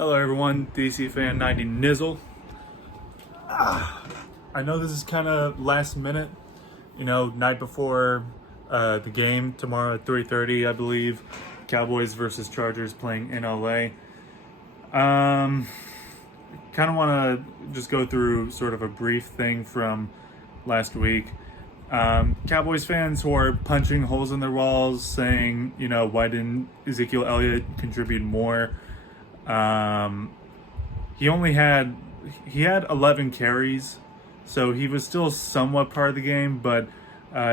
Hello everyone, DC Fan 90 Nizzle. I know this is kind of last minute, night before the game tomorrow at 3:30, I believe. Cowboys versus Chargers playing in LA. Kind of want to just go through sort of a brief thing from last week. Cowboys fans who are punching holes in their walls saying, why didn't Ezekiel Elliott contribute more? He had 11 carries, so he was still somewhat part of the game, but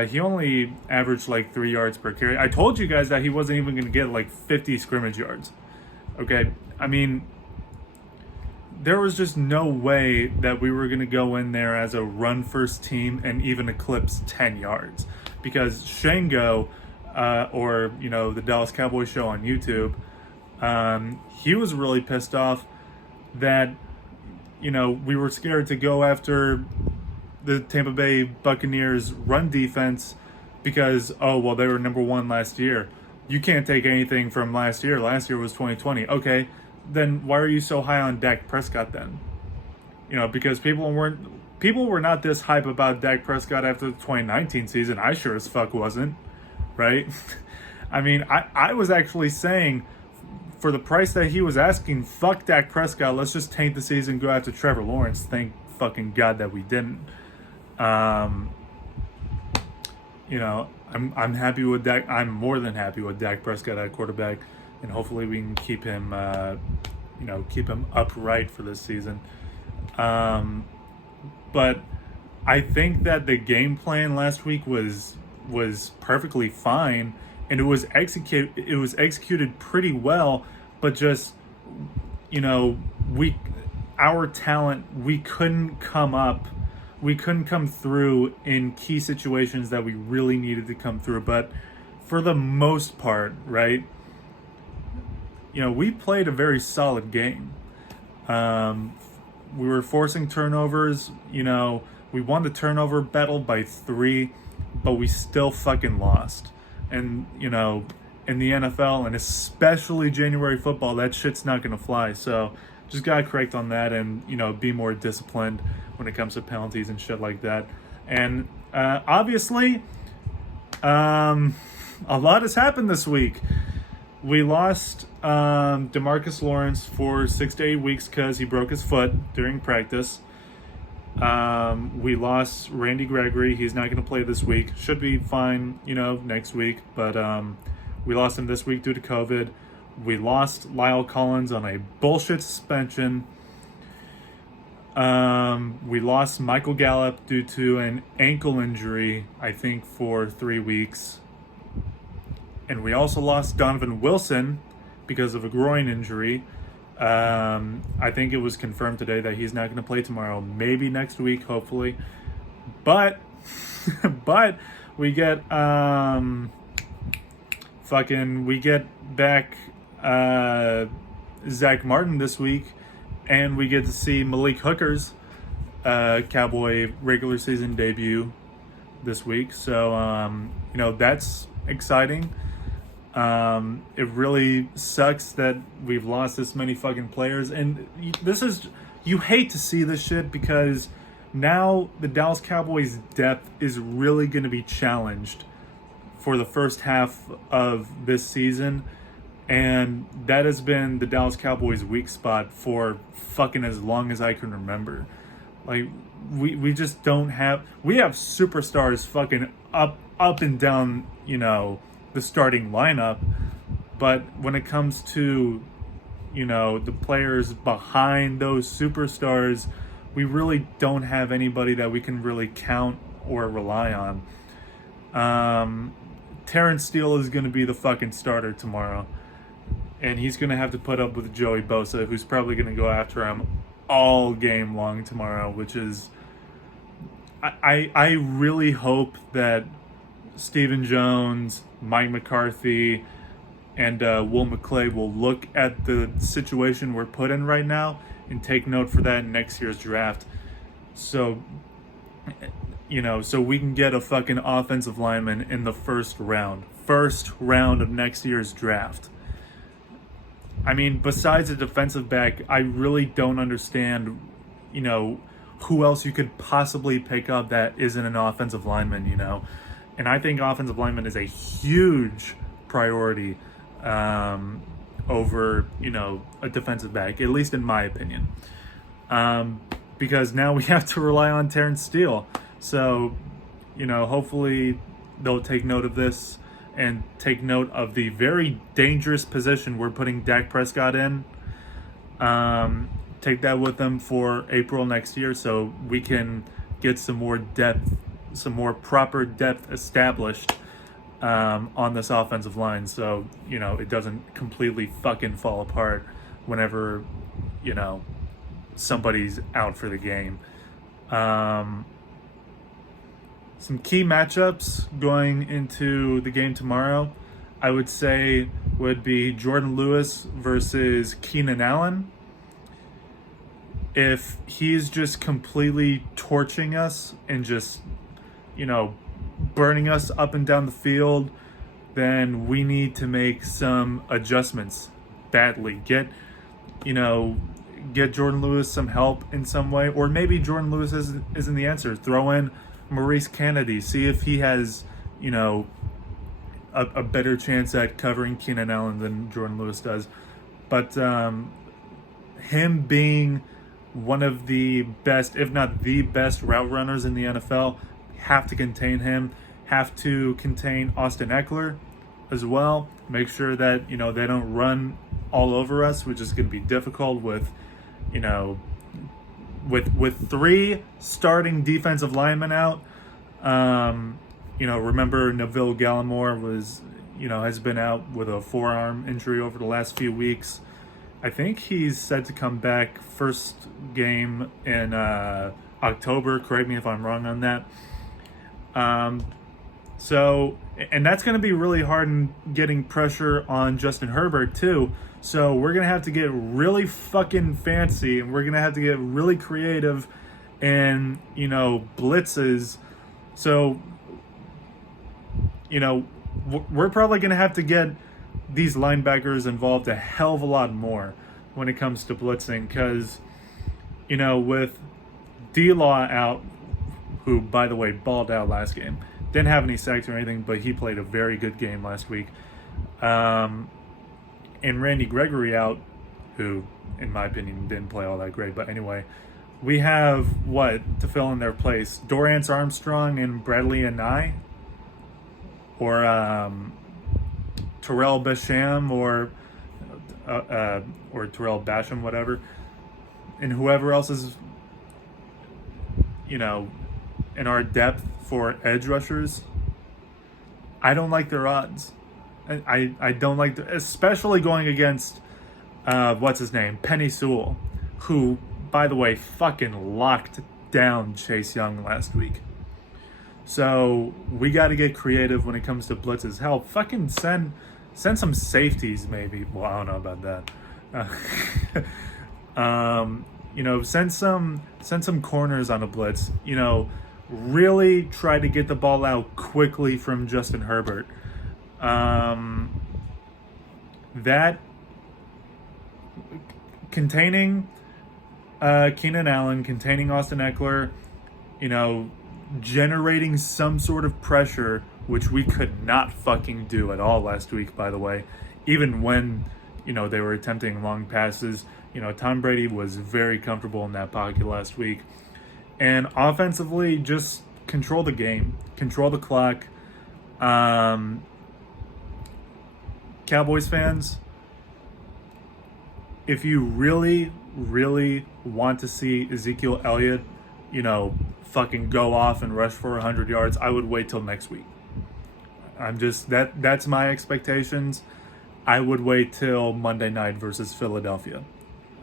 he only averaged like 3 yards per carry. I told you guys that he wasn't even going to get like 50 scrimmage yards. Okay, I mean, there was just no way that we were going to go in there as a run-first team and even eclipse 10 yards. Because Shango, or, the Dallas Cowboys show on YouTube, he was really pissed off that, we were scared to go after the Tampa Bay Buccaneers run defense because, they were number one last year. You can't take anything from last year. Last year was 2020. Okay. Then why are you so high on Dak Prescott then? Because people were not this hype about Dak Prescott after the 2019 season. I sure as fuck wasn't, right? I mean, I was actually saying, for the price that he was asking, fuck Dak Prescott, let's just tank the season and go after Trevor Lawrence. Thank fucking God that we didn't. I'm happy with Dak. I'm more than happy with Dak Prescott at quarterback. And hopefully we can keep him, upright for this season. But I think that the game plan last week was perfectly fine, and it was executed pretty well. But just, our talent, we couldn't come through in key situations that we really needed to come through. But for the most part, right? We played a very solid game. We were forcing turnovers. We won the turnover battle by 3, but we still fucking lost. And, in the NFL, and especially January football, that shit's not going to fly. So just got to correct on that and, be more disciplined when it comes to penalties and shit like that. And obviously, a lot has happened this week. We lost DeMarcus Lawrence for 6 to 8 weeks because he broke his foot during practice. We lost Randy Gregory. He's not going to play this week. Should be fine, next week. But we lost him this week due to COVID. We lost Lyle Collins on a bullshit suspension. We lost Michael Gallup due to an ankle injury, I think, for 3 weeks. And we also lost Donovan Wilson because of a groin injury. I think it was confirmed today that he's not going to play tomorrow. Maybe next week, hopefully. But we get we get back Zach Martin this week, and we get to see Malik Hooker's Cowboy regular season debut this week. So that's exciting. It really sucks that we've lost this many fucking players, and you hate to see this shit because now the Dallas Cowboys depth is really going to be challenged for the first half of this season, and that has been the Dallas Cowboys weak spot for fucking as long as I can remember. Like, we just don't have, we have superstars fucking up and down, the starting lineup, but when it comes to the players behind those superstars, we really don't have anybody that we can really count or rely on. Terrence Steele is going to be the fucking starter tomorrow, and he's going to have to put up with Joey Bosa, who's probably going to go after him all game long tomorrow, which is, I really hope that Stephen Jones, Mike McCarthy, and Will McClay will look at the situation we're put in right now and take note for that in next year's draft. So, so we can get a fucking offensive lineman in the first round of next year's draft. I mean, besides a defensive back, I really don't understand, who else you could possibly pick up that isn't an offensive lineman. And I think offensive lineman is a huge priority over, a defensive back, at least in my opinion. Because now we have to rely on Terrence Steele. So, hopefully they'll take note of this and take note of the very dangerous position we're putting Dak Prescott in. Take that with them for April next year so we can get some more depth, some more proper depth established on this offensive line so, it doesn't completely fucking fall apart whenever, somebody's out for the game. Some key matchups going into the game tomorrow, I would say, would be Jordan Lewis versus Keenan Allen. If he's just completely torching us and just, burning us up and down the field, then we need to make some adjustments badly. Get Jordan Lewis some help in some way, or maybe Jordan Lewis isn't the answer. Throw in Maurice Kennedy, see if he has, a better chance at covering Keenan Allen than Jordan Lewis does. But him being one of the best, if not the best route runners in the NFL, have to contain him, have to contain Austin Eckler as well. Make sure that, they don't run all over us, which is going to be difficult with, with three starting defensive linemen out. Remember Neville Gallimore has been out with a forearm injury over the last few weeks. I think he's set to come back first game in October. Correct me if I'm wrong on that. And that's going to be really hard in getting pressure on Justin Herbert too. So we're going to have to get really fucking fancy, and we're going to have to get really creative and, blitzes. So, we're probably going to have to get these linebackers involved a hell of a lot more when it comes to blitzing because, with D-Law out, who, by the way, balled out last game, didn't have any sacks or anything, but he played a very good game last week. And Randy Gregory out, who, in my opinion, didn't play all that great. But anyway, we have, to fill in their place? Dorance Armstrong and Bradley Anai? Or Terrell Basham or Terrell Basham, whatever. And whoever else is, in our depth for edge rushers. I don't like their odds. I don't like, especially going against, Penny Sewell, who, by the way, fucking locked down Chase Young last week. So we got to get creative when it comes to blitzes. Hell, fucking send some safeties maybe. Well, I don't know about that. Send some corners on a blitz. Really try to get the ball out quickly from Justin Herbert. That containing Keenan Allen, containing Austin Eckler, generating some sort of pressure, which we could not fucking do at all last week, by the way. Even when, they were attempting long passes, Tom Brady was very comfortable in that pocket last week. And offensively, just control the game, control the clock. Cowboys fans, if you really, really want to see Ezekiel Elliott, fucking go off and rush for 100 yards, I would wait till next week. That's my expectations. I would wait till Monday night versus Philadelphia.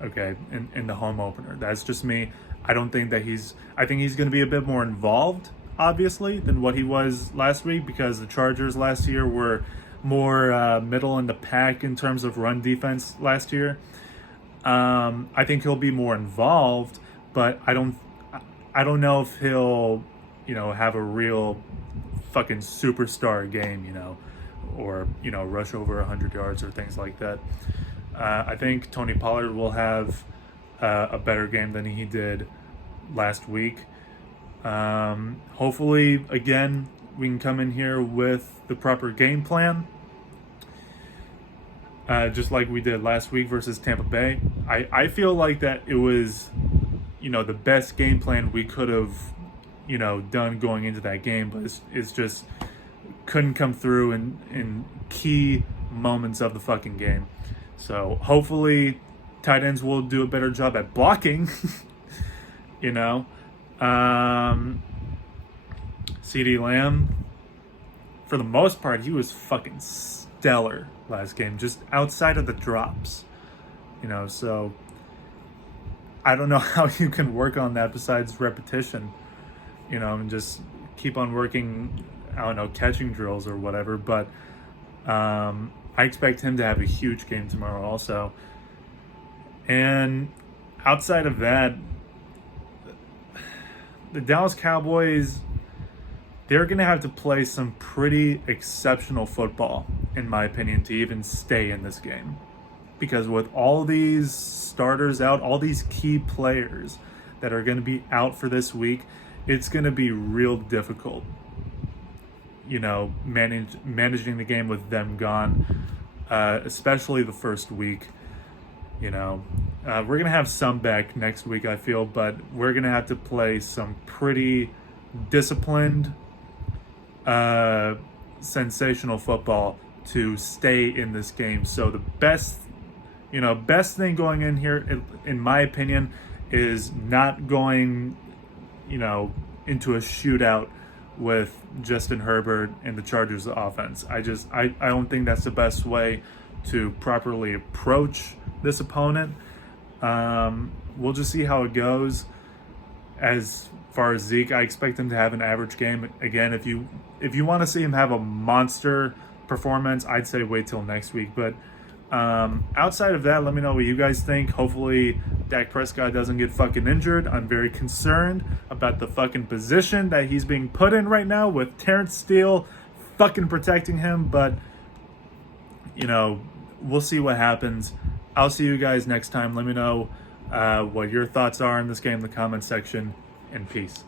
Okay, in the home opener. That's just me. I think he's going to be a bit more involved, obviously, than what he was last week because the Chargers last year were more middle in the pack in terms of run defense last year. I think he'll be more involved, but I don't know if he'll, have a real fucking superstar game, or, rush over 100 yards or things like that. I think Tony Pollard will have a better game than he did last week. Hopefully, again, we can come in here with the proper game plan, just like we did last week versus Tampa Bay. I feel like that it was, the best game plan we could have, done going into that game, but it's just couldn't come through in key moments of the fucking game. So hopefully tight ends will do a better job at blocking. CeeDee Lamb, for the most part, he was fucking stellar last game, just outside of the drops. So I don't know how you can work on that besides repetition, and just keep on working, catching drills or whatever. But I expect him to have a huge game tomorrow also. And outside of that, the Dallas Cowboys, they're going to have to play some pretty exceptional football, in my opinion, to even stay in this game. Because with all these starters out, all these key players that are going to be out for this week, it's going to be real difficult, managing the game with them gone, especially the first week. We're going to have some back next week, I feel, but we're going to have to play some pretty disciplined, sensational football to stay in this game. So the best thing going in here, in my opinion, is not going, into a shootout with Justin Herbert and the Chargers offense. I don't think that's the best way to properly approach this opponent. We'll just see how it goes. As far as Zeke, I expect him to have an average game. Again, if you want to see him have a monster performance, I'd say wait till next week. But outside of that, let me know what you guys think. Hopefully Dak Prescott doesn't get fucking injured. I'm very concerned about the fucking position that he's being put in right now with Terrence Steele fucking protecting him. But we'll see what happens. I'll see you guys next time. Let me know what your thoughts are in this game in the comments section, and peace.